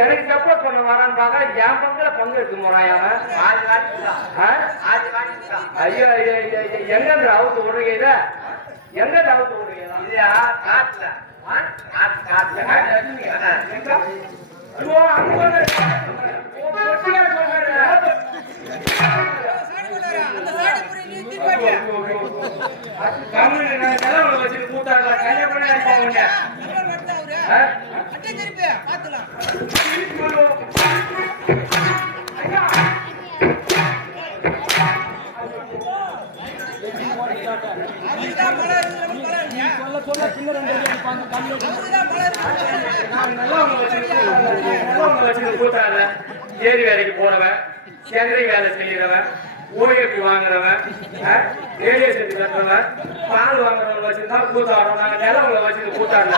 எனக்கு சப்போர்ட் பண்ண வரான்னு பாக்க என் பங்குல பங்கு எடுத்து போறான் ஐயோ எங்க அவுத்து விடுறீங்க எங்க அவுத்து விடுறீங்க இல்லையா காட்டுல வச்சுட்டு கூட்டாங்க கல்யாணம் சொல்ல சின்ன ரெண்டு நான் நல்லவங்க வச்சு கூட்டாங்க. ஏரி வேலைக்கு போறவன், சென்னை வேலை செய்யறவன், ஓய்வு வாங்குறவன், ரேடியோ செஞ்சு கட்டுறவன், பால் வாங்குறவங்க வச்சுதான் கூத்தாடுறோம். நாங்க நிலவங்களை வச்சுட்டு கூத்தாடல.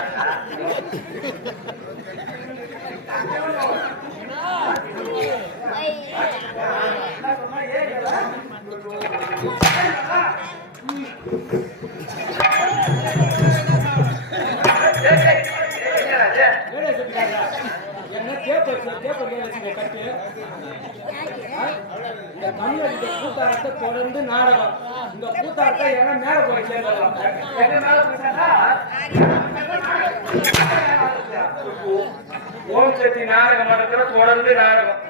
கூத்தாரத்தை தொடர்ந்து நாடகம் இந்த கூத்தாரத்தை ஏன்னா மேல போய் சேர்ந்துடலாம். ஓம் சக்தி நாடக மன்றத்துல தொடர்ந்து நாடகம்.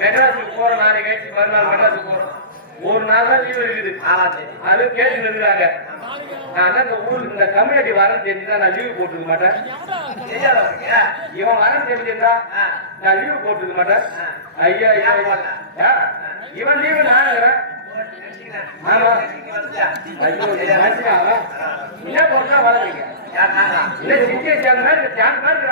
மெட்ராஸுக்கு போற நாளை கழிச்சு மறுநாள் மெட்ராஸுக்கு போறோம். ஒரு நாள் தான் லீவ் இருக்குது. அது கேட்டு இருக்கிறாங்க. நான் இந்த ஊருக்கு இந்த கம்யூனிட்டி வரேன்னு தெரிஞ்சுதான் நான் லீவு போட்டுக்க மாட்டேன். இவன் வரேன்னு தெரிஞ்சிருந்தா நான் லீவு போட்டுக்க மாட்டேன். ஐயா இவன் லீவு நான் இருக்கிறேன். ஆமா ஐயோ என்ன போட்டா வளர்றீங்க இல்ல சிச்சுவேஷன் மாதிரி தியான் மாதிரி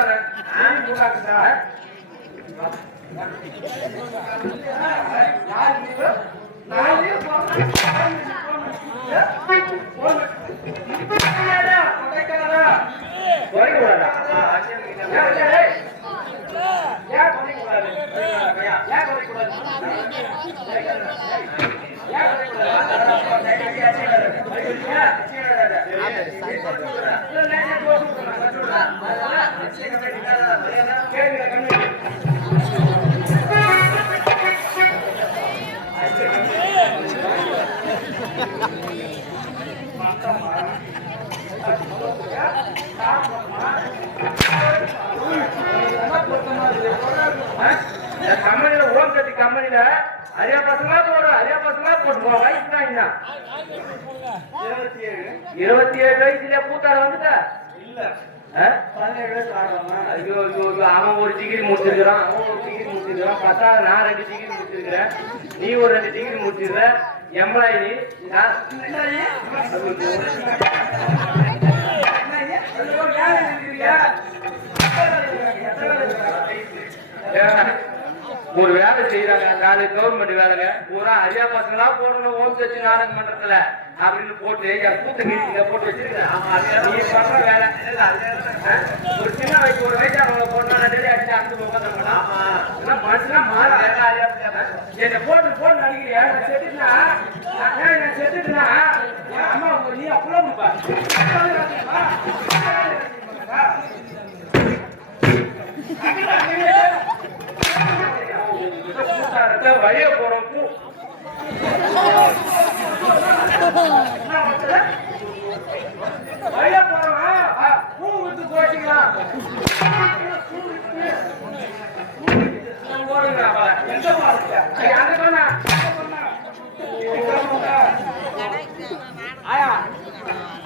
கம்பெனில ஓம் சக்தி கம்பெனில அரியா பசங்களா போட்டு வயசு தான் என்ன 27 வயசுல பூத்தாட வந்துட்டா இல்ல 17 வயசு ஆடுறாங்க. ஐயோ அவன் ஒரு டிகிரி முடிச்சிருக்கிறான், அவன் ஒரு டிகிரி முடிச்சிருக்கிறான். பார்த்தா நான் 2 டிகிரி முடிச்சிருக்கிறேன், நீ ஒரு 2 டிகிரி முடிச்சிருக்க. எம்ப்ளாயி ஒரு வேலை செய்யறாங்க. நாலு கவர்மெண்ட் வேலைங்க பூரா அரியா பசங்களா போடணும் ஓம் சக்தி நாடக மன்றத்துல அப்படின்னு போட்டு என் கூத்த கீழ போட்டு வச்சிருக்கேன். வேலை ஒரு சின்ன வயசு ஒரு வயசானவங்களை போடணும் அடிச்சு அந்த உட்காந்துருக்கணும். மனுஷனா மாறி என்ன போட்டு போட்டு நடிக்கிறேன். நான் செத்துட்டுனா அம்மா நீ அப்பள கொடுப்பா வழிய போறோம். வழிய போறோம் பூ விட்டு போச்சுக்கலாம்.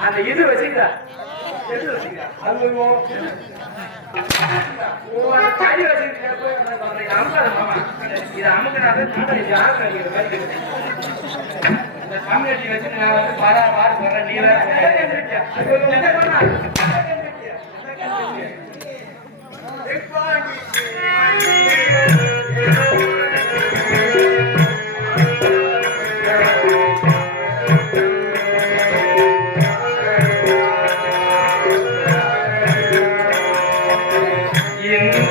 அந்த இது வச்சுக்கிற கை வச்சுக்கிட்டு இது அமுக்கு இந்த கம்யூனிட்டி வச்சு நான் வந்து பாரு சொல்றேன். நீ இந்த